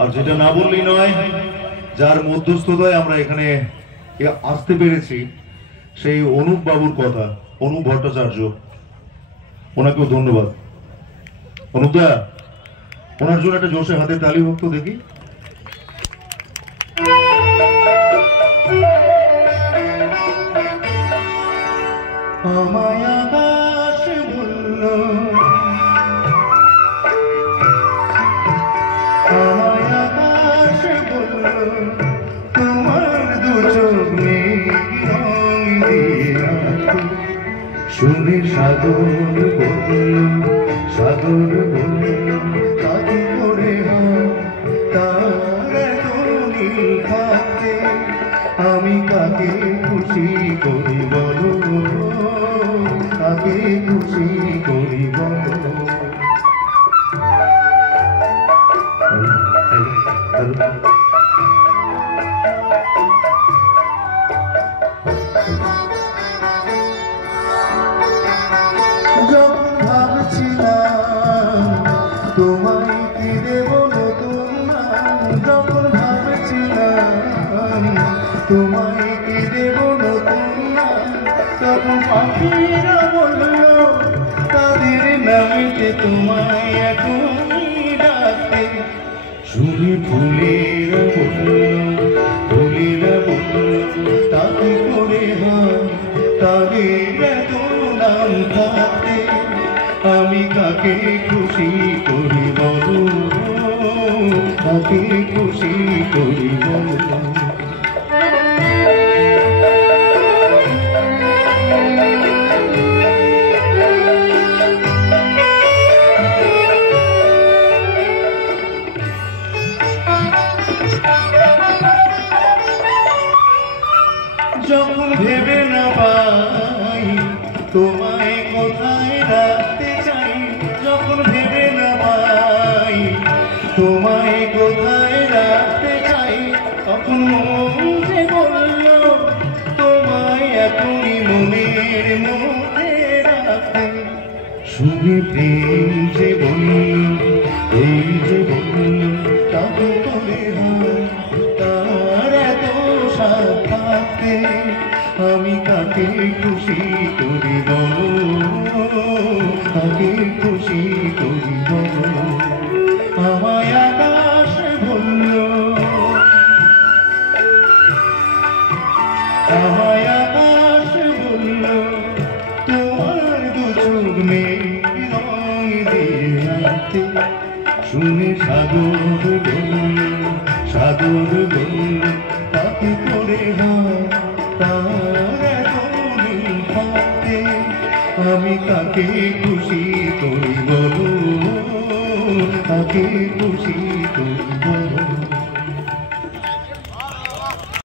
আর যেটা না বললেই নয়, যার মধ্যস্থতায় আমরা এখানে আসতে পেরেছি সেই অনুপ বাবুর কথা, অনুপ ভট্টাচার্য, ওনাকেও ধন্যবাদ। অনুপ দা, ওনার জন্য একটা জোশে হাতে তালি হোক তো দেখি। আমায় আকাশ বলল, আমায় আকাশ বলল, তোমার দু চোখ রং দিয়া, শুনে সাগর বলল, সাগর বলল, কাকে করে তার এত নীল থাকতে, আমি কাকে খুশি করি বলো, কাকে খুশি করি বলো। যখন ভাবছিলাম তোমায় কি দেব নতুন নাম, যখন ভাবছিলাম তোমায় কি দেব নতুন নাম, তখন পাখিরা বলল তাদের নামে তোমায় এখনই ডাকতে, শুনে ফুলেরা বলল, ফুলেরা বলল, তাকে করে তাদের এত নাম থাকতে, আমি কাকে খুশি করি বলো, কাকে খুশি করি বলো। যখন ভেবে না পাই তোমায় কোথায় রাখতে চাই, যখন ভেবে না পাই তোমায় কোথায় রাখতে চাই, তখন মন যে বলল তোমায় এখনই মনের মধ্যে রাখতে, শুনে প্রেম যে বলল, এই যে বলল, তাকে করে তার এত সাথ থাকতে, আমি কাকে খুশি করি বলো, কাকে খুশি করি বলো। আমায় আকাশ বলল, আমায় আকাশ বলল, তোমার দু চোখ রং দিয়ে, শুনে সাগর বলল, সাগর বলল, তাকে করে তার এত নীল থাকতে, আমি কাকে খুশি করি বলো, কাকে খুশি